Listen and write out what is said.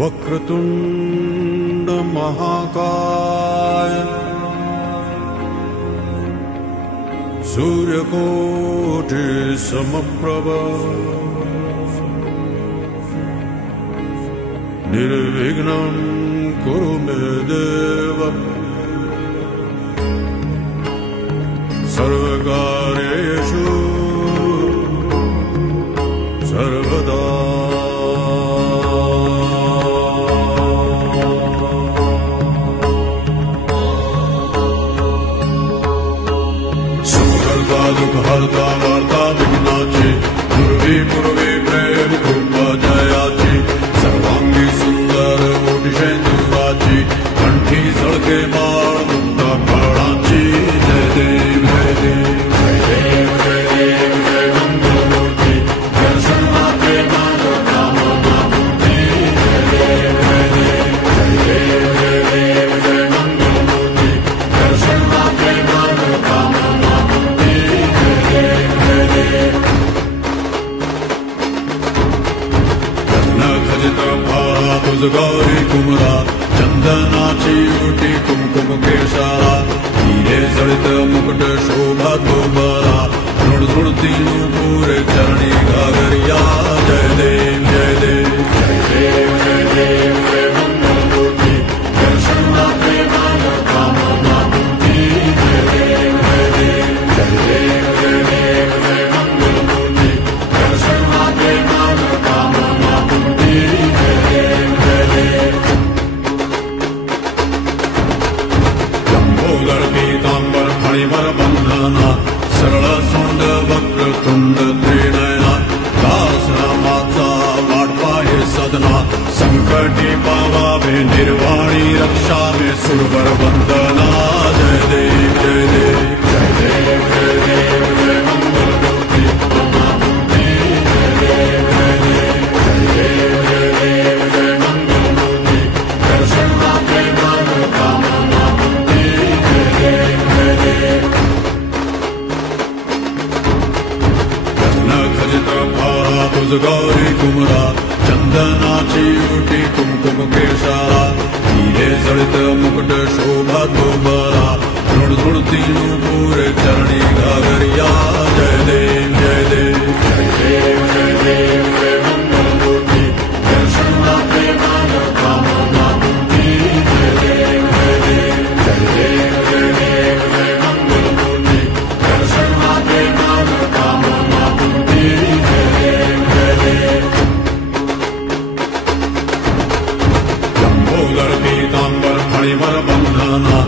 वक्रतुंड महाकाय सूर्यकोटि समप्रभ निर्विघ्नं कुरु मे देव सर्वकार्येषु सर्वदा। दुःखहर्ता वार्ता विघ्नाची पूर्वी पूर्वी प्रेम कृपा जयाची सर्वांगी सुंदर ओटिशेंदुराची कंठी झळके माळ मुक्ता फळाची जय देव जय देव जय देव जय देव जय मंगलमूर्ती दर्शन मात्रे मनोकामना पूर्ती जय देव जय देव जय देव जय देव जय मंगलमूर्ती दर्शन मात्रे मनोकामना पूर्ती तुझ गौरी कुमरा चंदनाची ओटी कुमकुम केशारा हिरे जळित मुकुट शोभा तो बरा झुळझुळती नूपुरे चरणी घागरिया जय देव जय देव जय देव जय देव जय मंगलमूर्ती दर्शन मात्रे मनोकामना पूर्ती जय देव जय देव जय देव जय देव जय मंगलमूर्ती दर्शन मात्रे मनोकामना पूर्ती जय देव जय देव। लंबोदर पीतांबर फणिवर बंधना सरळ सोंड वक्रतुंड त्रिनयना दास रामाचा वाटपा हे सदना संकटी पावावे निर्वाणी रक्षा में सुरवर वंदना जय देव जय देव जय देव जय देव जय मंगलमूर्ती पूर्ति जय देव जय देव जय देव जय देव जय मंगलमूर्ति दर्शन मात्रे मनोकामना पूर्ति जय देव जय देव। खजित भारा तुझ गौरी कुमरा चंदनाची ओटी कुमकुम केशारा हिरे जळित मुकुट शोभा तो बरा झुळझुळती नूपुरे चरणी घागरिया जय देव जय देव जय देव जय देव जय मंगलमूर्ती दर्शन मात्रे मनोकामना पूर्ति जय देव जय देव जय देव जय देव जय मंगलमूर्ती दर्शन मात्रे मनोकामना पूर्ति जय देव जय देव। लंबोदर पीतांबर फणिवर बंधना